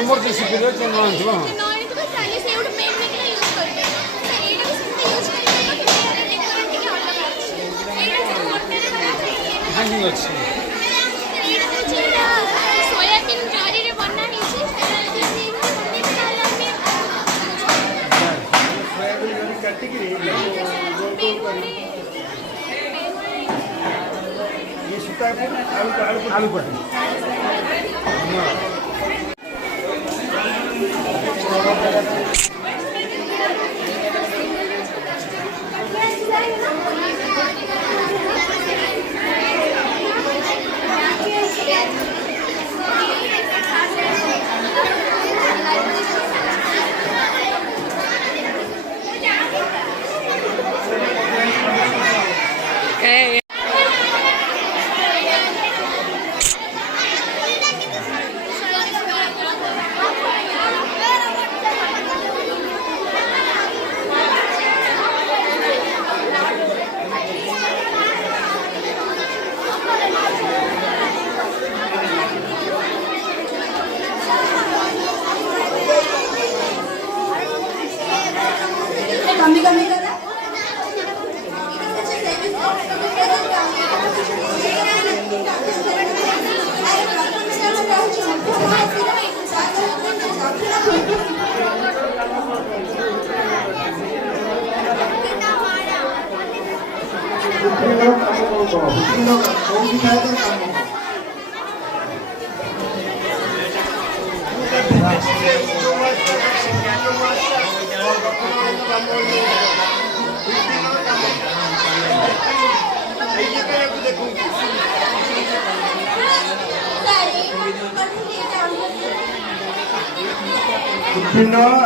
emergency period ନ ଆଣିଥିବ hanging ଅଛି। आलू पट्टी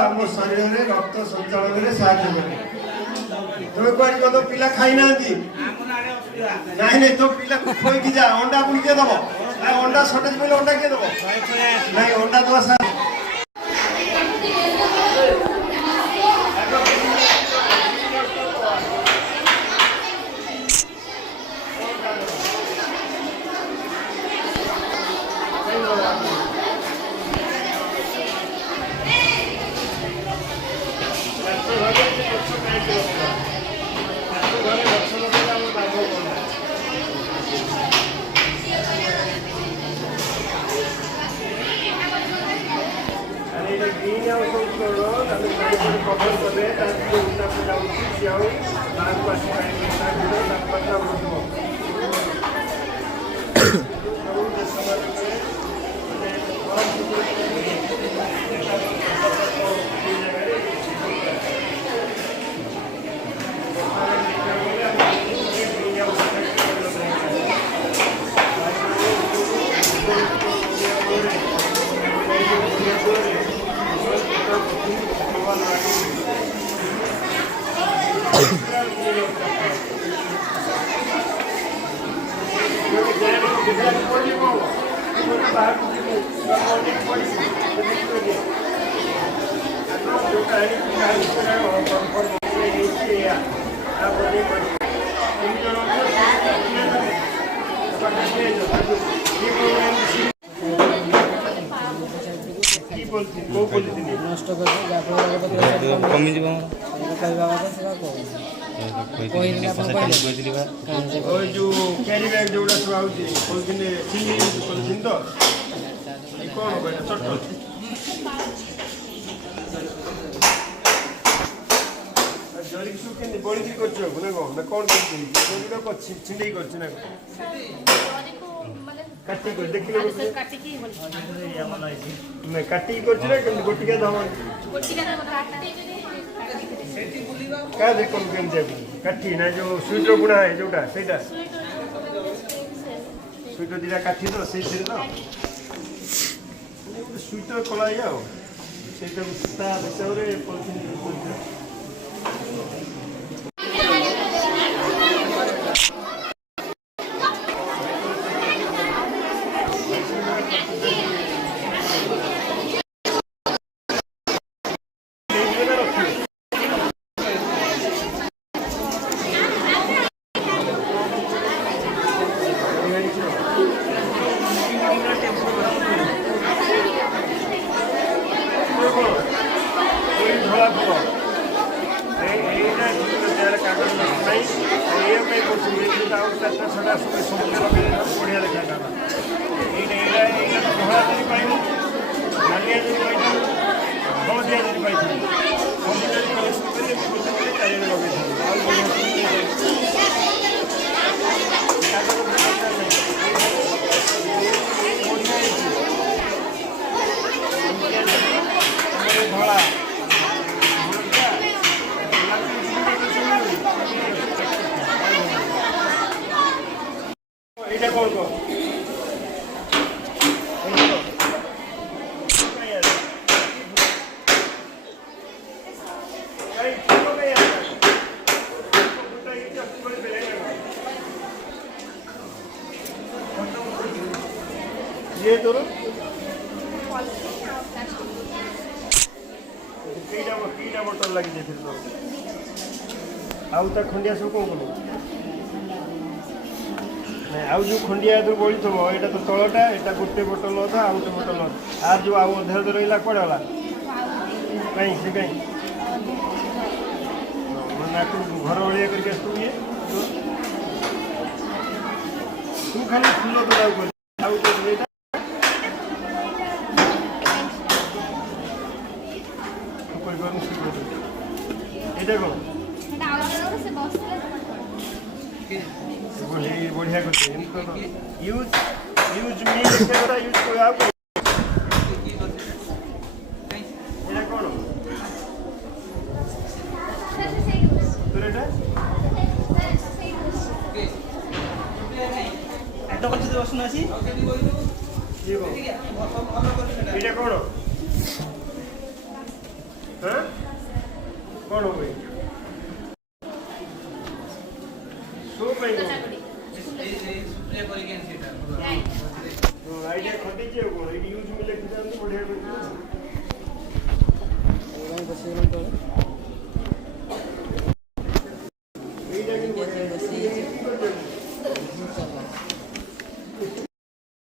आम शरीर में रक्त संचालन में साहाय्य करे। तुम्हें कौन को तो पिला खाई ना दी नहीं नहीं तो पिला कोई की जा अंडा पुणी के दबो अंडा शॉर्टेज पहले अंडा के दबो नहीं अंडा दो सा नष्ट कमी जो कैरी बैग जो पॉलिथिन पॉलिथिन तो कौन जरी सुके बड़ी कर कौन कर छिंडे कर काटी कर देखिले मैं काटी कर गोटिका दम क्या देखो काटी ना जो स्वेटर बुଣା है जोटा सेटा स्वेटर दिला काटी तो से तो स्वेटर कला या सेटा ता हिसाब रे पॉलिथिन ये तोर पॉलिथीन और प्लास्टिक कईटा मोटर लगी जाए तो आउ ता खंडिया सब कौन करो नहीं आउ जो खंडिया तो बोली थो एटा तो तलटा एटा गोटे बोतल था आउ गोटे बोतल आर जो आउ अधे अधे रहा कड़े गला कहीं से कहीं घर ओलिया करके आसू ये तू खाली फूल तो आउ तो एटा कोई गरम से एटा कौन এটা আলাদা সে বক্সে बढ़िया करते हैं यूज में कैमरा यूज को आप এটা কোন তোর এটা একটা কথা যে প্রশ্ন আছে এটা কোন হ্যাঁ কোন হবে সো পাই आइडिया खटीचे यूज में लेके बढ़िया बस